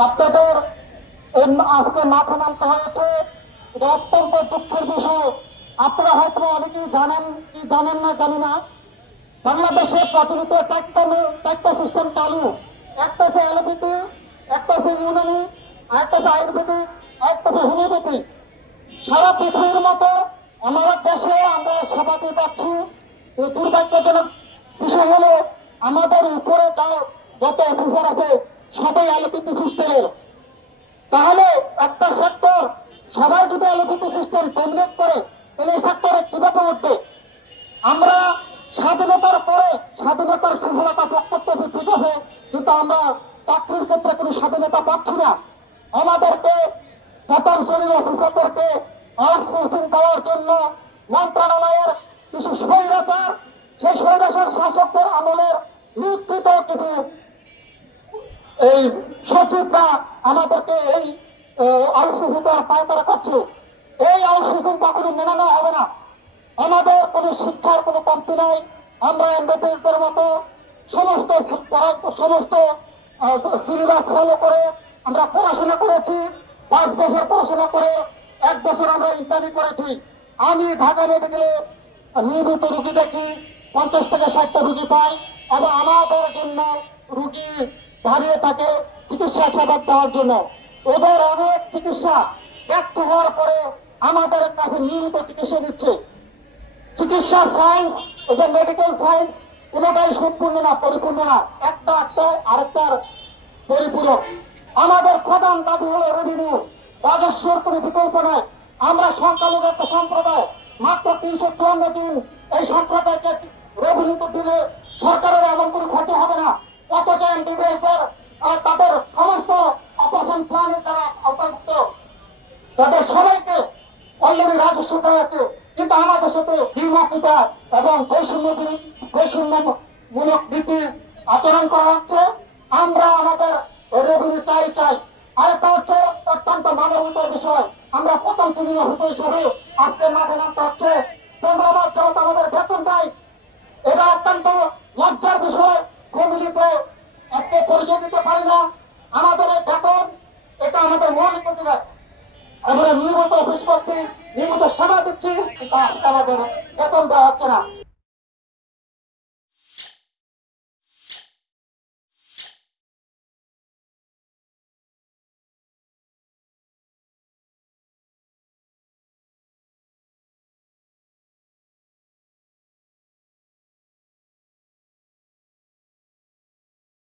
আপনাদের আজকে মাঠে নামতে হয়েছে, এটা অত্যন্ত দুঃখের বিষয়। আপনারা হয়তো অনেকেই জানেন কি জানেন না জানি না, বাংলাদেশে প্রচলিত চারটা সিস্টেম চালু। একটা হচ্ছে অ্যালোপ্যাথি, একটা হচ্ছে ইউনানি, আরেকটা হচ্ছে আয়ুর্বেদিক, আরেকটা হচ্ছে হোমিওপ্যাথি। সারা পৃথিবীর মতো আমাদের দেশে আমরা সেবাতে পাচ্ছি। এই দুর্ভাগ্যজনক বিষয় হলো আমাদের উপরে যত অফিসার আছে সবাই অ্যালোপ্যাথি সিস্টেমের। তাহলে একটা সেক্টর সবাই যদি অ্যালোপ্যাথি সিস্টেম ডমিনেট করে তাহলে এই সেক্টরে কিভাবে উঠবে? আমরা স্বাধীনতার পরে স্বাধীনতার সফলতা ভোগ করতেছি, ঠিক আছে, কিন্তু আমরা চাকরির ক্ষেত্রে কোনো স্বাধীনতা পাচ্ছি না। আমাদেরকে প্রথম শ্রেণীর অফিসারদেরকে আউটসোর্সিং দেওয়ার জন্য মন্ত্রণালয়ের কিছু স্বৈরাচার, সেই স্বৈরাচার শাসকদের আমলের নিয়োগকৃত কিছু এই সচিবরা আমাদেরকে এই আউটসোর্সিং পায়তারা করছে। এই আউটসোর্সিং কখনো মেনে নেওয়া হবে না। আমাদের কোন শিক্ষার কোন কমতি নাই। আমরা এমবিবিএসদের মতো সমস্ত সিলেবাস ফলো করে আমরা পড়াশোনা করেছি। 5 বছর পড়াশোনা করে 1 বছর আমরা ইন্টার্নি করেছি। আমি ঢাকা মেডিকেলে নিয়মিত রুগী দেখি, 50 থেকে 60টা রুগী পাই, এবং আমাদের জন্য রুগী দাঁড়িয়ে থাকে চিকিৎসা সেবা দেওয়ার জন্য। ওদের অনেক চিকিৎসা ব্যর্থ হওয়ার পরে আমাদের কাছে নিয়মিত চিকিৎসা দিচ্ছে। চিকিৎসা সায়েন্স, এই যে মেডিকেল সায়েন্স, কোনোটাই সম্পূর্ণ না, পরিপূর্ণ না, একটা আরেকটার পরিপূরক। আমাদের প্রধান দাবি হলো রেভিনিউ, রাজস্বর কোনো বিকল্প নয়। আমরা সংখ্যালঘু একটা সম্প্রদায়, মাত্র 354 দিন এই সম্প্রদায়কে রেভিনিউ দিলে সরকারের এমন কোনো ক্ষতি হবে না। অথচ এমবিবিএসদের তাদের সমস্ত অপারেশন প্ল্যানে যারা অন্তর্ভুক্ত তাদের সবাইকে অলরেডি রাজস্ব দেওয়া আছে, কিন্তু আমাদের সাথে দ্বিমুখিতা এবং বৈষম্যমূলক নীতি আচরণ করা হচ্ছে। আমরা আমাদের রেভিনিউ চাই। আরেকটা হচ্ছে অত্যন্ত মানবতার বিষয়। আমরা প্রথম শ্রেণীর অফিসার হিসেবে আজকে মাঠে নামতে হচ্ছে। 15 মাস যাবত আমাদের বেতন পাই, এটা অত্যন্ত লজ্জার বিষয়। ফ্যামিলিতে আজকে পরিচয় দিতে পারি না। আমাদের এই বেতন, এটা আমাদের মৌলিক অধিকার। আমরা নিয়মিত অফিস করছি, নিয়মিত সেবা দিচ্ছি, কিন্তু আজকে আমাদের বেতন দেওয়া হচ্ছে না।